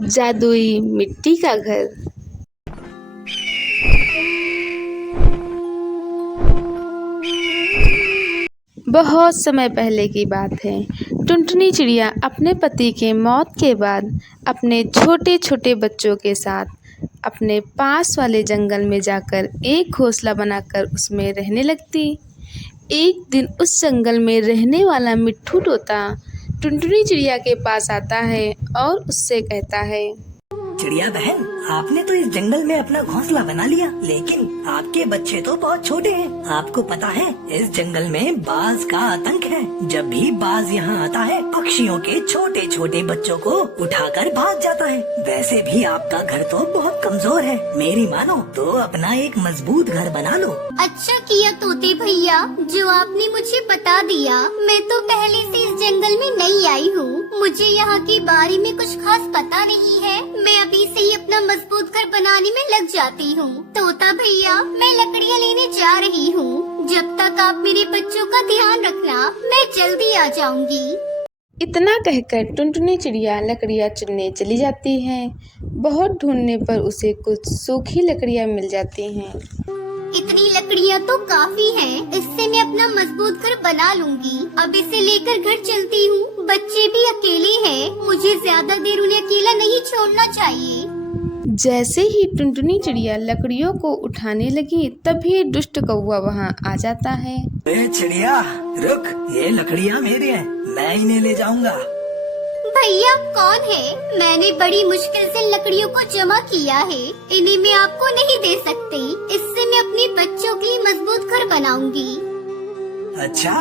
जादुई मिट्टी का घर। बहुत समय पहले की बात है। टुनटुनी चिड़िया अपने पति के मौत के बाद अपने छोटे छोटे बच्चों के साथ अपने पास वाले जंगल में जाकर एक घोंसला बनाकर उसमें रहने लगती। एक दिन उस जंगल में रहने वाला मिट्ठू तोता टुनटुनी चिड़िया के पास आता है और उससे कहता है, चिड़िया बहन, आपने तो इस जंगल में अपना घोंसला बना लिया, लेकिन आपके बच्चे तो बहुत छोटे हैं। आपको पता है इस जंगल में बाज का आतंक है। जब भी बाज यहाँ आता है, पक्षियों के छोटे छोटे बच्चों को उठाकर भाग जाता है। वैसे भी आपका घर तो बहुत कमजोर है। मेरी मानो तो अपना एक मजबूत घर बना लो। अच्छा किया तोते भैया, जो आपने मुझे बता दिया। मैं तो पहले से इस जंगल में नहीं आई हूँ, मुझे यहाँ के बारे में कुछ खास पता नहीं है। मैं अभी से ही अपना मजबूत घर बनाने में लग जाती हूँ। तोता भैया, मैं लकड़ियाँ लेने जा रही हूँ। जब तक आप मेरे बच्चों का ध्यान रखना, मैं जल्दी आ जाऊंगी। इतना कहकर टुनटुनी चिड़िया लकड़ियाँ चुनने चली जाती है। बहुत ढूंढने पर उसे कुछ सूखी लकड़ियाँ मिल जाती हैं। इतनी लकड़ियाँ तो काफी हैं, इससे मैं अपना मजबूत घर बना लूंगी। अब इसे लेकर घर चलती हूँ। बच्चे भी अकेले हैं, मुझे ज्यादा देर उन्हें अकेला नहीं छोड़ना चाहिए। जैसे ही टुनटुनी चिड़िया लकड़ियों को उठाने लगी, तभी दुष्ट कौवा वहाँ आ जाता है। चिड़िया रुक, ये लकड़ियाँ मेरी हैं, मैं इन्हें ले जाऊंगा। भैया कौन है? मैंने बड़ी मुश्किल से लकड़ियों को जमा किया है, इन्हें मैं आपको नहीं दे सकती। इससे मैं अपने बच्चों के लिए मजबूत घर बनाऊंगी। अच्छा,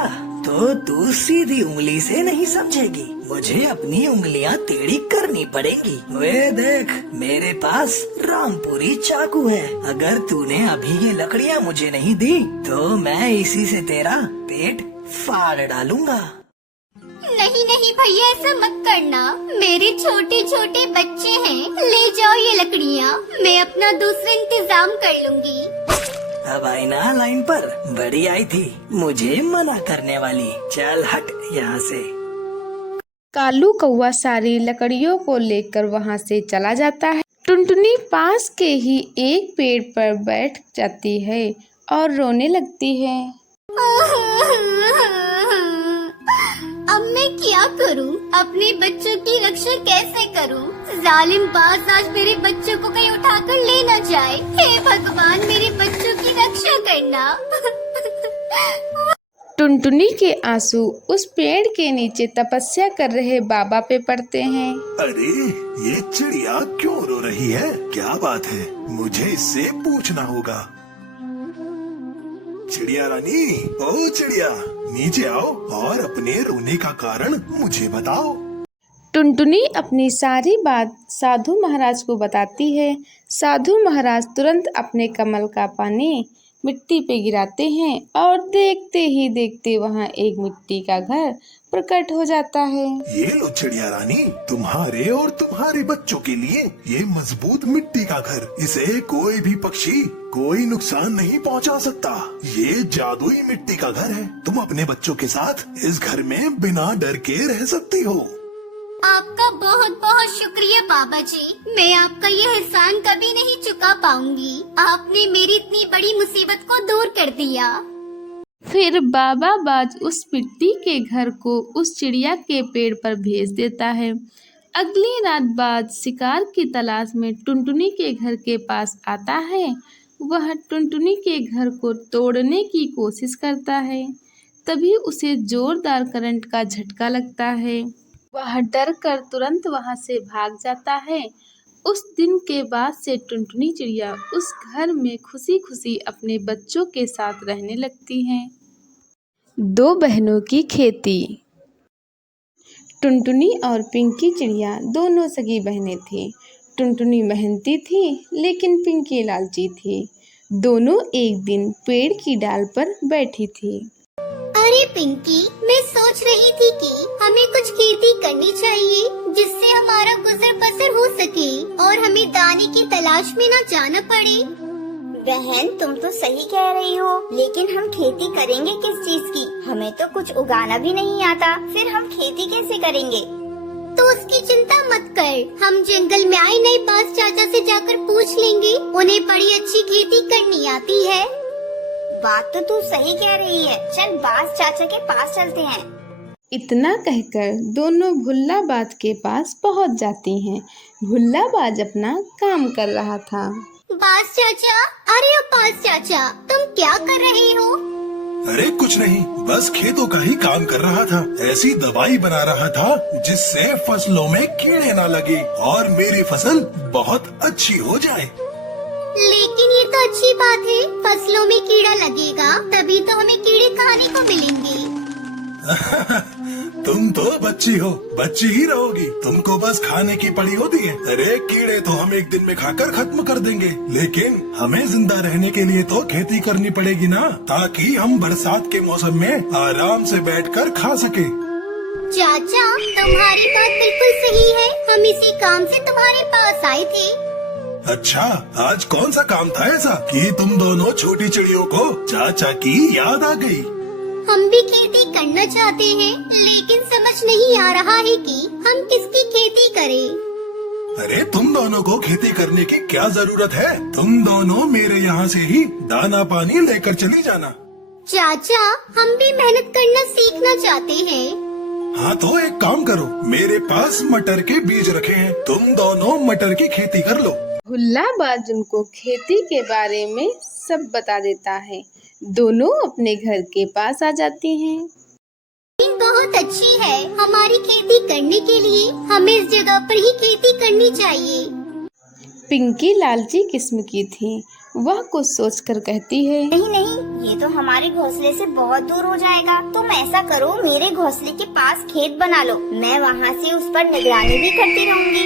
तो तू सीधी उंगली से नहीं समझेगी, मुझे अपनी उंगलियां टेढ़ी करनी पड़ेंगी। वे देख, मेरे पास रामपुरी चाकू है। अगर तूने अभी ये लकड़ियां मुझे नहीं दी, तो मैं इसी से तेरा पेट फाड़ डालूंगा। नहीं नहीं भैया, ऐसा मत करना। मेरे छोटे छोटे बच्चे हैं, ले जाओ ये लकड़ियाँ, मैं अपना दूसरा इंतजाम कर लूंगी। अब आई ना लाइन पर, बड़ी आई थी मुझे मना करने वाली। चल हट यहाँ से। कालू कौवा सारी लकड़ियों को लेकर वहाँ से चला जाता है। टुनटुनी पास के ही एक पेड़ पर बैठ जाती है और रोने लगती है। अब मैं क्या करूं? अपने बच्चों की रक्षा कैसे करूं? जालिम बाज आज मेरे बच्चों को कहीं उठाकर ले न जाए। हे भगवान, मेरे बच्चों की रक्षा करना। टुनटुनी के आंसू उस पेड़ के नीचे तपस्या कर रहे बाबा पे पड़ते हैं। अरे ये चिड़िया क्यों रो रही है? क्या बात है? मुझे इससे पूछना होगा। चिड़िया रानी, ओ चिड़िया, नीचे आओ और अपने रोने का कारण मुझे बताओ। टुनटुनी अपनी सारी बात साधु महाराज को बताती है। साधु महाराज तुरंत अपने कमल का पानी मिट्टी पे गिराते हैं और देखते ही देखते वहाँ एक मिट्टी का घर प्रकट हो जाता है। ये लो चिड़िया रानी, तुम्हारे और तुम्हारे बच्चों के लिए ये मजबूत मिट्टी का घर। इसे कोई भी पक्षी कोई नुकसान नहीं पहुंचा सकता। ये जादुई मिट्टी का घर है। तुम अपने बच्चों के साथ इस घर में बिना डर के रह सकती हो। आपका बहुत बहुत शुक्रिया बाबा जी, मैं आपका यह एहसान कभी नहीं चुका पाऊंगी। आपने मेरी इतनी बड़ी मुसीबत को दूर कर दिया। फिर बाबा बाज उस मिट्टी के घर को उस चिड़िया के पेड़ पर भेज देता है। अगली रात बाज शिकार की तलाश में टुनटुनी के घर के पास आता है। वह टुनटुनी के घर को तोड़ने की कोशिश करता है। तभी उसे जोरदार करंट का झटका लगता है। वह डर कर तुरंत वहां से भाग जाता है। उस दिन के बाद से टुनटुनी चिड़िया उस घर में खुशी खुशी अपने बच्चों के साथ रहने लगती हैं। दो बहनों की खेती। टुनटुनी और पिंकी चिड़िया दोनों सगी बहनें थीं। टुनटुनी मेहनती थी, लेकिन पिंकी लालची थी। दोनों एक दिन पेड़ की डाल पर बैठी थी। अरे पिंकी, मैं सोच रही थी कि हमें कुछ खेती करनी चाहिए, जिससे हमारा गुजर बसर हो सके और हमें दाने की तलाश में न जाना पड़े। बहन, तुम तो सही कह रही हो, लेकिन हम खेती करेंगे किस चीज की? हमें तो कुछ उगाना भी नहीं आता, फिर हम खेती कैसे करेंगे? तो उस उसकी चिंता मत कर। हम जंगल में आए नए बाज चाचा से जाकर पूछ लेंगे, उन्हें बड़ी अच्छी खेती करनी आती है। बात तो तू सही कह रही है, चल बाज चाचा के पास चलते हैं। इतना कहकर दोनों भुल्लाबाज के पास पहुंच जाती हैं। भुल्लाबाज अपना काम कर रहा था। बाज चाचा, अरे ओ बाज चाचा, तुम क्या कर रहे हो? अरे कुछ नहीं, बस खेतों का ही काम कर रहा था। ऐसी दवाई बना रहा था जिससे फसलों में कीड़े ना लगे और मेरी फसल बहुत अच्छी हो जाए। लेकिन ये तो अच्छी बात है, फसलों में कीड़ा लगेगा तभी तो हमें कीड़े खाने को मिलेंगे। तुम तो बच्ची हो, बच्ची ही रहोगी, तुमको बस खाने की पड़ी होती है। अरे कीड़े तो हम एक दिन में खाकर खत्म कर देंगे, लेकिन हमें जिंदा रहने के लिए तो खेती करनी पड़ेगी ना, ताकि हम बरसात के मौसम में आराम से बैठकर खा सके। चाचा, तुम्हारी बात बिल्कुल सही है, हम इसी काम से तुम्हारे पास आए थे। अच्छा, आज कौन सा काम था ऐसा कि तुम दोनों छोटी चिड़ियों को चाचा की याद आ गई? हम भी खेती करना चाहते हैं, लेकिन समझ नहीं आ रहा है कि हम किसकी खेती करें। अरे तुम दोनों को खेती करने की क्या जरूरत है? तुम दोनों मेरे यहाँ से ही दाना पानी लेकर चली जाना। चाचा, हम भी मेहनत करना सीखना चाहते हैं। हाँ तो एक काम करो, मेरे पास मटर के बीज रखे हैं, तुम दोनों मटर की खेती कर लो। भुल्लाबाज उनको खेती के बारे में सब बता देता है। दोनों अपने घर के पास आ जाती हैं। जमीन बहुत अच्छी है हमारी खेती करने के लिए, हमें इस जगह पर ही खेती करनी चाहिए। पिंकी लालची किस्म की थी, वह कुछ सोचकर कहती है, नहीं नहीं, ये तो हमारे घोंसले से बहुत दूर हो जाएगा। तुम ऐसा करो, मेरे घोंसले के पास खेत बना लो, मैं वहाँ से उस पर निगरानी भी करती रहूँगी।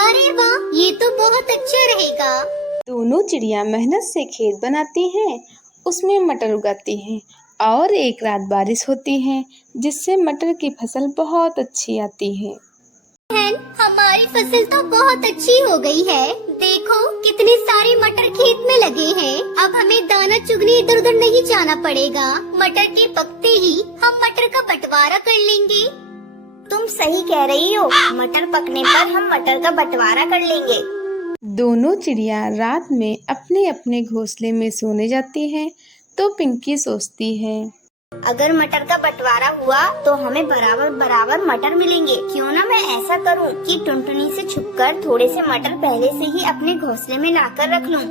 अरे वाह, ये तो बहुत अच्छा रहेगा। दोनों चिड़िया मेहनत से खेत बनाती हैं, उसमें मटर उगाती हैं और एक रात बारिश होती है, जिससे मटर की फसल बहुत अच्छी आती है। बहन, हमारी फसल तो बहुत अच्छी हो गई है, देखो कितने सारे मटर खेत में लगे हैं। अब हमें दाना चुगने इधर उधर नहीं जाना पड़ेगा, मटर के पकते ही हम मटर का बंटवारा कर लेंगे। तुम सही कह रही हो, मटर पकने पर हम मटर का बंटवारा कर लेंगे। दोनों चिड़िया रात में अपने अपने घोंसले में सोने जाती हैं, तो पिंकी सोचती है, अगर मटर का बंटवारा हुआ तो हमें बराबर बराबर मटर मिलेंगे। क्यों ना मैं ऐसा करूं कि टुनटुनी से छुपकर थोड़े से मटर पहले से ही अपने घोंसले में लाकर रख लूं।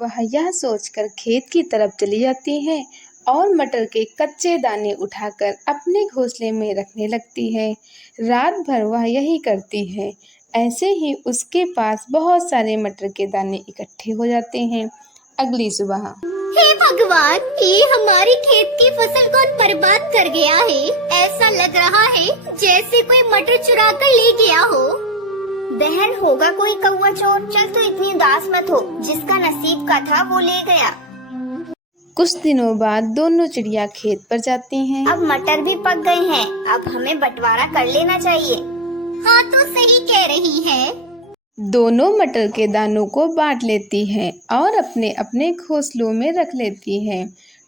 वह यह सोचकर खेत की तरफ चली जाती है और मटर के कच्चे दाने उठाकर अपने घोंसले में रखने लगती है। रात भर वह यही करती है। ऐसे ही उसके पास बहुत सारे मटर के दाने इकट्ठे हो जाते हैं। अगली सुबह, हे भगवान, ये हमारी खेत की फसल कौन बर्बाद कर गया है? ऐसा लग रहा है जैसे कोई मटर चुरा कर ले गया हो। बहन, होगा कोई कौवा चोर। चल तू इतनी उदास मत हो, जिसका नसीब का था वो ले गया। कुछ दिनों बाद दोनों चिड़िया खेत पर जाती हैं। अब मटर भी पक गए हैं, अब हमें बंटवारा कर लेना चाहिए। हाँ तो सही कह रही है। दोनों मटर के दानों को बांट लेती है और अपने अपने घोंसलों में रख लेती है।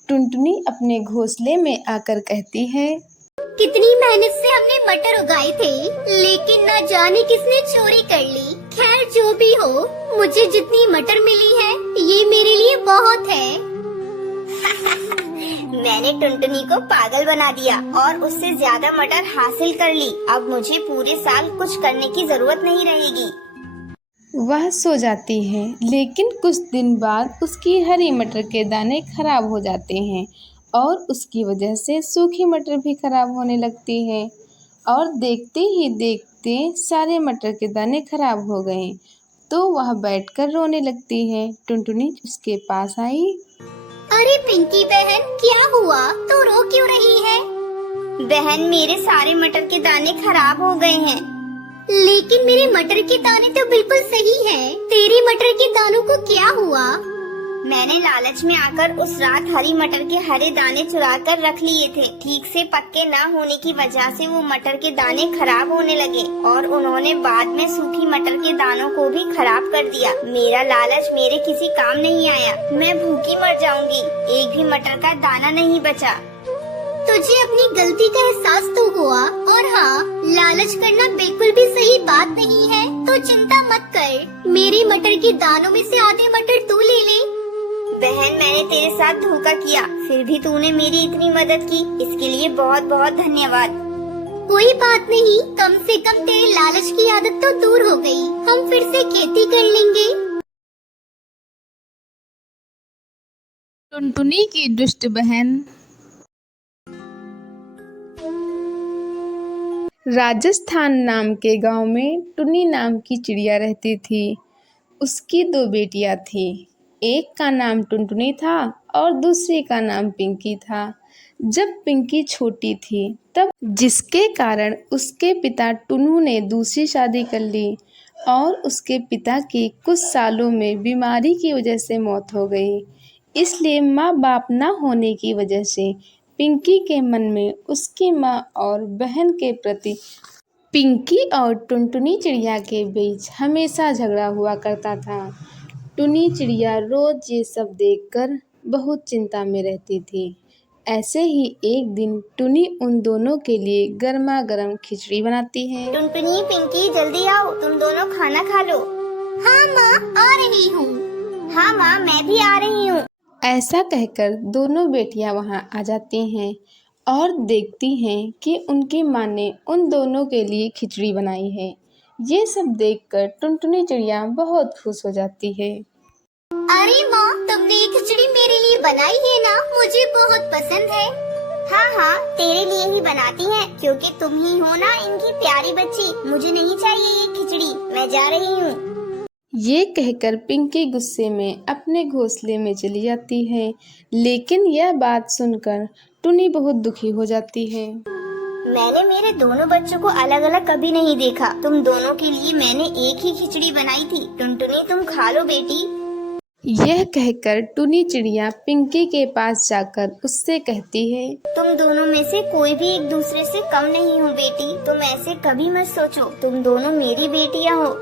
टुनटुनी अपने घोंसले में आकर कहती है, कितनी मेहनत से हमने मटर उगाए थे, लेकिन न जाने किसने चोरी कर ली। खैर जो भी हो, मुझे जितनी मटर मिली है ये मेरे लिए बहुत है। मैंने टुनटुनी को पागल बना दिया और उससे ज्यादा मटर हासिल कर ली। अब मुझे पूरे साल कुछ करने की जरूरत नहीं रहेगी। वह सो जाती है, लेकिन कुछ दिन बाद उसकी हरी मटर के दाने खराब हो जाते हैं और उसकी वजह से सूखी मटर भी खराब होने लगती है और देखते ही देखते सारे मटर के दाने खराब हो गए, तो वह बैठकर रोने लगती है। टुनटुनी उसके पास आई। अरे पिंकी बहन, क्या हुआ? तू रो क्यों रही है? बहन, मेरे सारे मटर के दाने खराब हो गए हैं। लेकिन मेरे मटर के दाने तो बिल्कुल सही हैं। तेरे मटर के दानों को क्या हुआ? मैंने लालच में आकर उस रात हरी मटर के हरे दाने चुरा कर रख लिए थे। ठीक से पक्के न होने की वजह से वो मटर के दाने खराब होने लगे और उन्होंने बाद में सूखी मटर के दानों को भी खराब कर दिया। मेरा लालच मेरे किसी काम नहीं आया। मैं भूखी मर जाऊंगी। एक भी मटर का दाना नहीं बचा। तुझे अपनी गलती का एहसास तो हुआ, और हाँ, लालच करना बिल्कुल भी सही बात नहीं है। तो चिंता मत कर, मेरी मटर के दानों में से आधे मटर तू ले ले। बहन, मैंने तेरे साथ धोखा किया, फिर भी तूने मेरी इतनी मदद की, इसके लिए बहुत बहुत धन्यवाद। कोई बात नहीं, कम से कम तेरे लालच की आदत तो दूर हो गई। हम फिर से खेती कर लेंगे। टुनटुनी की दुष्ट बहन। राजस्थान नाम के गांव में टुनी नाम की चिड़िया रहती थी। उसकी 2 बेटियां थीं। एक का नाम टुनटुनी था और दूसरी का नाम पिंकी था। जब पिंकी छोटी थी तब जिसके कारण उसके पिता टुनू ने दूसरी शादी कर ली और उसके पिता की कुछ सालों में बीमारी की वजह से मौत हो गई। इसलिए माँ बाप न होने की वजह से पिंकी के मन में उसकी माँ और बहन के प्रति पिंकी और टुनटुनी चिड़िया के बीच हमेशा झगड़ा हुआ करता था। टुनी चिड़िया रोज ये सब देखकर बहुत चिंता में रहती थी। ऐसे ही एक दिन टुनी उन दोनों के लिए गर्मा गर्म खिचड़ी बनाती है। टुनटुनी, पिंकी, जल्दी आओ, तुम दोनों खाना खा लो। हाँ माँ, आ रही हूँ। हाँ माँ, मैं भी आ रही हूँ। ऐसा कहकर दोनों बेटियां वहां आ जाती हैं और देखती हैं कि उनकी माँ ने उन दोनों के लिए खिचड़ी बनाई है। ये सब देखकर टुनटुनी चिड़िया बहुत खुश हो जाती है। अरे माँ, तुमने ये खिचड़ी मेरे लिए बनाई है ना? मुझे बहुत पसंद है। हाँ हाँ, तेरे लिए ही बनाती हैं, क्योंकि तुम ही हो ना इनकी प्यारी बच्ची। मुझे नहीं चाहिए ये खिचड़ी, मैं जा रही हूँ। ये कहकर पिंकी गुस्से में अपने घोंसले में चली जाती है, लेकिन यह बात सुनकर टुनी बहुत दुखी हो जाती है। मैंने मेरे दोनों बच्चों को अलग अलग कभी नहीं देखा। तुम दोनों के लिए मैंने एक ही खिचड़ी बनाई थी। टुनटुनी, तुम खा लो बेटी। यह कहकर टुनी चिड़िया पिंकी के पास जाकर उससे कहती है, तुम दोनों में से कोई भी एक दूसरे से कम नहीं हो बेटी। तुम ऐसे कभी मत सोचो, तुम दोनों मेरी बेटियां हो।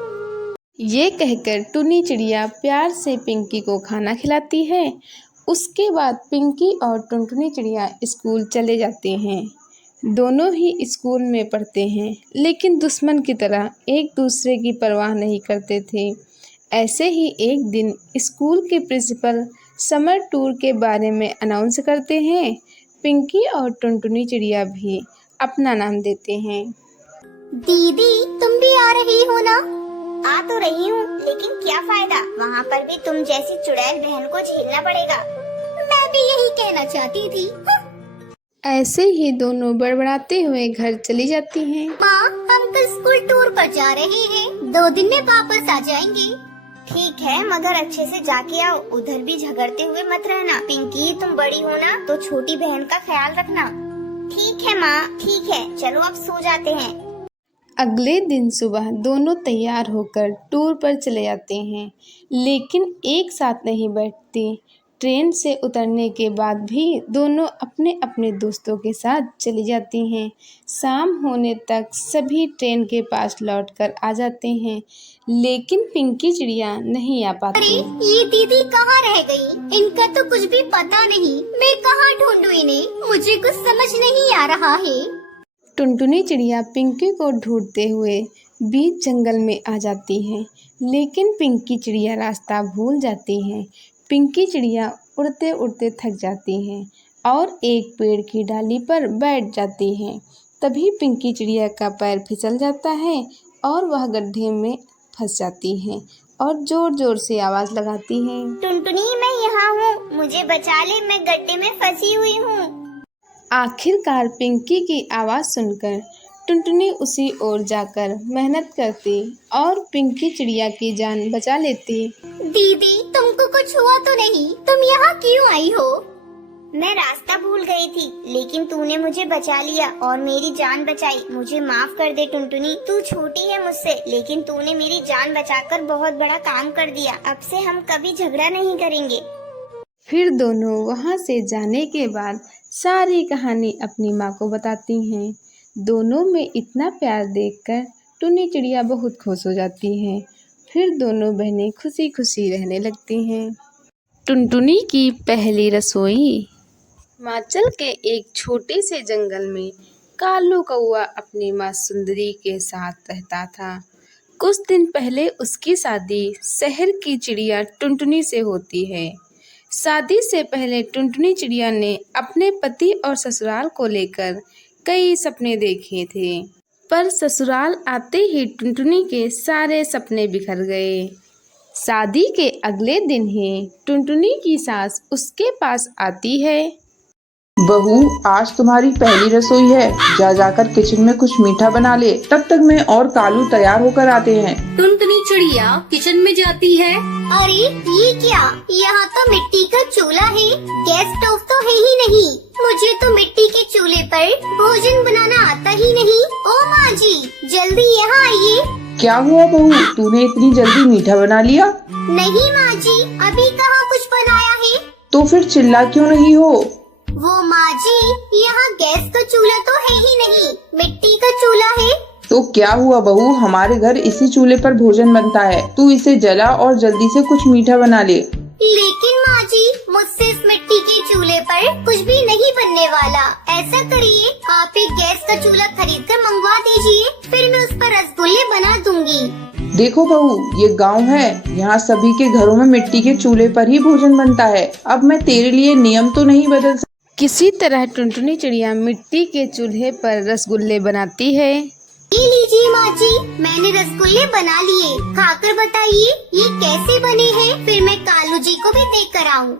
ये कहकर टुनी चिड़िया प्यार से पिंकी को खाना खिलाती है। उसके बाद पिंकी और टुनटुनी चिड़िया स्कूल चले जाते हैं। दोनों ही स्कूल में पढ़ते हैं, लेकिन दुश्मन की तरह एक दूसरे की परवाह नहीं करते थे। ऐसे ही एक दिन स्कूल के प्रिंसिपल समर टूर के बारे में अनाउंस करते हैं। पिंकी और टुनटुनी चिड़िया भी अपना नाम देते हैं। दीदी, तुम भी आ रही हो ना? आ तो रही हूँ, लेकिन क्या फायदा, वहाँ पर भी तुम जैसी चुड़ैल बहन को झेलना पड़ेगा। मैं भी यही कहना चाहती थी। ऐसे ही दोनों बड़बड़ाते हुए घर चली जाती हैं। माँ, हम कल स्कूल टूर पर जा रहे हैं। 2 दिन में वापस आ जाएंगे। ठीक है, मगर अच्छे से जाके आओ, उधर भी झगड़ते हुए मत रहना। पिंकी, तुम बड़ी हो ना, तो छोटी बहन का ख्याल रखना। ठीक है माँ, ठीक है, चलो अब सो जाते हैं। अगले दिन सुबह दोनों तैयार होकर टूर पर चले जाते हैं, लेकिन एक साथ नहीं बैठती। ट्रेन से उतरने के बाद भी दोनों अपने अपने दोस्तों के साथ चली जाती हैं। शाम होने तक सभी ट्रेन के पास लौटकर आ जाते हैं, लेकिन पिंकी चिड़िया नहीं आ अरे, पाती। ये दीदी कहाँ रह गई? इनका तो कुछ भी पता नहीं। मैं कहाँ ढूंढूं इन्हें? मुझे कुछ समझ नहीं आ रहा है। टुनटुनी चिड़िया पिंकी को ढूंढते हुए बीच जंगल में आ जाती है, लेकिन पिंकी चिड़िया रास्ता भूल जाती है। पिंकी चिड़िया उड़ते उड़ते थक जाती है और एक पेड़ की डाली पर बैठ जाती है। तभी पिंकी चिड़िया का पैर फिसल जाता है और वह गड्ढे में फंस जाती है और जोर जोर से आवाज लगाती है, टुनटुनी, मैं यहाँ हूँ, मुझे बचा ले, मैं गड्ढे में फंसी हुई हूँ। आखिरकार पिंकी की आवाज़ सुनकर टुनटुनी उसी ओर जाकर मेहनत करती और पिंकी चिड़िया की जान बचा लेती। दीदी, तुमको कुछ हुआ तो नहीं? तुम यहाँ क्यों आई हो? मैं रास्ता भूल गई थी, लेकिन तूने मुझे बचा लिया और मेरी जान बचाई। मुझे माफ कर दे टुनटुनी, तू छोटी है मुझसे, लेकिन तूने मेरी जान बचाकर बहुत बड़ा काम कर दिया। अब से हम कभी झगड़ा नहीं करेंगे। फिर दोनों वहाँ से जाने के बाद सारी कहानी अपनी माँ को बताती हैं। दोनों में इतना प्यार देखकर टुनी चिड़िया बहुत खुश हो जाती है। फिर दोनों बहनें खुशी खुशी रहने लगती हैं। टुनटुनी की पहली रसोई। हिमाचल के एक छोटे से जंगल में कालू कौआ अपनी माँ सुंदरी के साथ रहता था। कुछ दिन पहले उसकी शादी शहर की चिड़िया टुनटुनी से होती है। शादी से पहले टुनटुनी चिड़िया ने अपने पति और ससुराल को लेकर कई सपने देखे थे, पर ससुराल आते ही टुनटुनी के सारे सपने बिखर गए। शादी के अगले दिन ही टुनटुनी की सास उसके पास आती है। बहू, आज तुम्हारी पहली रसोई है, जा जाकर किचन में कुछ मीठा बना ले। तब तक मैं और कालू तैयार होकर आते हैं। टुनटुनी चिड़िया किचन में जाती है। अरे ये क्या, यहाँ तो मिट्टी का चूल्हा है, गैस स्टोव तो है ही नहीं। मुझे तो मिट्टी के चूल्हे पर भोजन बनाना आता ही नहीं। ओ माँ जी, जल्दी यहाँ आइए। क्या हुआ बहू, तूने इतनी जल्दी मीठा बना लिया? नहीं माँ जी, अभी कहाँ कुछ बनाया है। तो फिर चिल्ला क्यों नहीं हो? वो माँ जी, यहाँ गैस का चूल्हा तो है ही नहीं, मिट्टी का चूल्हा है। तो क्या हुआ बहू, हमारे घर इसी चूल्हे पर भोजन बनता है। तू इसे जला और जल्दी से कुछ मीठा बना ले। लेकिन माँ जी, मुझसे इस मिट्टी के चूल्हे पर कुछ भी नहीं बनने वाला। ऐसा करिए, आप एक गैस का चूल्हा खरीद कर मंगवा दीजिए, फिर मैं उस पर रसगुल्ले बना दूंगी। देखो बहू, ये गांव है, यहाँ सभी के घरों में मिट्टी के चूल्हे पर ही भोजन बनता है। अब मैं तेरे लिए नियम तो नहीं बदल। किसी तरह टुनटुनी चिड़िया मिट्टी के चूल्हे पर रसगुल्ले बनाती है। ये लीजिए माँ जी, मैंने रसगुल्ले बना लिए, खाकर बताइए ये कैसे बने हैं, फिर मैं कालू जी को भी देख कर आऊँ।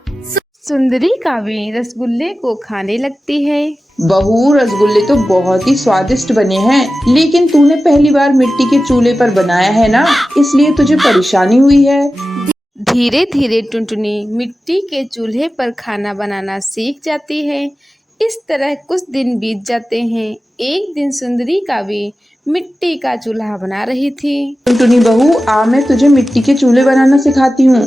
सुंदरी कावी रसगुल्ले को खाने लगती है। बहू, रसगुल्ले तो बहुत ही स्वादिष्ट बने हैं, लेकिन तूने पहली बार मिट्टी के चूल्हे पर बनाया है ना, इसलिए तुझे परेशानी हुई है। धीरे धीरे टुनटुनी मिट्टी के चूल्हे पर खाना बनाना सीख जाती है। इस तरह कुछ दिन बीत जाते हैं। एक दिन सुंदरी कावी मिट्टी का चूल्हा बना रही थी। टुनटुनी बहू, आ मैं तुझे मिट्टी के चूल्हे बनाना सिखाती हूँ।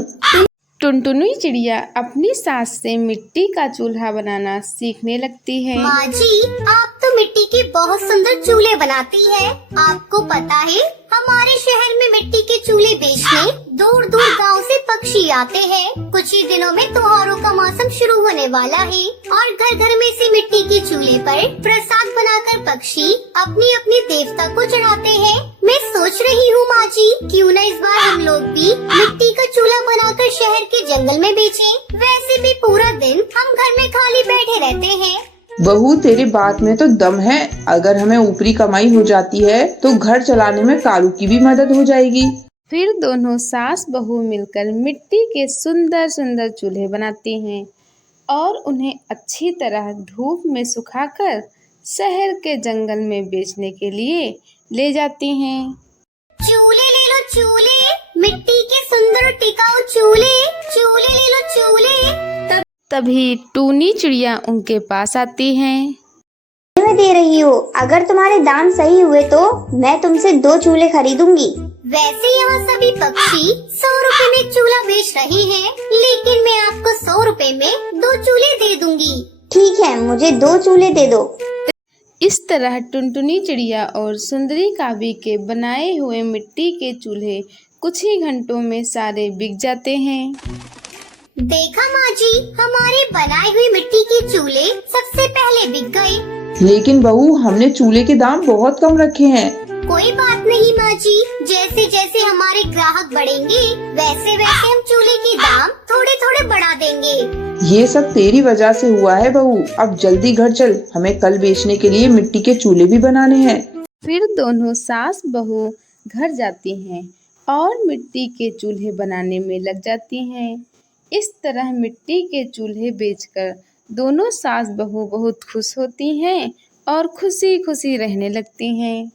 टुनटुनी चिड़िया अपनी सास से मिट्टी का चूल्हा बनाना सीखने लगती है। माँ जी, आप तो मिट्टी के बहुत सुंदर चूल्हे बनाती है। आपको पता है, हमारे शहर में मिट्टी के चूल्हे बेचने दूर दूर गांव से पक्षी आते हैं। कुछ ही दिनों में त्योहारों का मौसम शुरू होने वाला है और घर घर में से मिट्टी के चूल्हे पर प्रसाद बनाकर पक्षी अपनी अपनी देवता को चढ़ाते हैं। मैं सोच रही हूँ माँ जी, क्यों न इस बार हम लोग भी मिट्टी का चूल्हा बनाकर शहर के जंगल में बेचें। वैसे भी पूरा दिन हम घर में खाली बैठे रहते हैं। बहू, तेरी बात में तो दम है। अगर हमें ऊपरी कमाई हो जाती है तो घर चलाने में कालू की भी मदद हो जाएगी। फिर दोनों सास बहू मिलकर मिट्टी के सुंदर सुंदर चूल्हे बनाती हैं और उन्हें अच्छी तरह धूप में सुखाकर शहर के जंगल में बेचने के लिए ले जाती हैं। चूल्हे ले लो चूल्हे, मिट्टी के सुंदर और टिकाऊ चूल्हे, चूल्हे ले लो चूल्हे। तभी टूनी चिड़िया उनके पास आती है। मैं दे रही हूँ, अगर तुम्हारे दाम सही हुए तो मैं तुमसे 2 चूल्हे खरीदूंगी। वैसे यहाँ सभी पक्षी 100 रुपए में चूल्हा बेच रहे हैं, लेकिन मैं आपको 100 रुपए में 2 चूल्हे दे दूंगी। ठीक है, मुझे 2 चूल्हे दे दो। इस तरह टुनटुनी चिड़िया और सुंदरी कावी के बनाए हुए मिट्टी के चूल्हे कुछ ही घंटों में सारे बिक जाते हैं। देखा माँ जी, हमारे बनाए हुए मिट्टी के चूल्हे सबसे पहले बिक गए। लेकिन बहू, हमने चूल्हे के दाम बहुत कम रखे हैं। कोई बात नहीं माँ जी, जैसे जैसे हमारे ग्राहक बढ़ेंगे वैसे वैसे हम चूल्हे के दाम थोड़े थोड़े बढ़ा देंगे। ये सब तेरी वजह से हुआ है बहू। अब जल्दी घर चल, हमें कल बेचने के लिए मिट्टी के चूल्हे भी बनाने हैं। फिर दोनों सास बहू घर जाती हैं और मिट्टी के चूल्हे बनाने में लग जाती हैं। इस तरह मिट्टी के चूल्हे बेचकर दोनों सास बहू बहुत खुश होती हैं और खुशी खुशी रहने लगती हैं।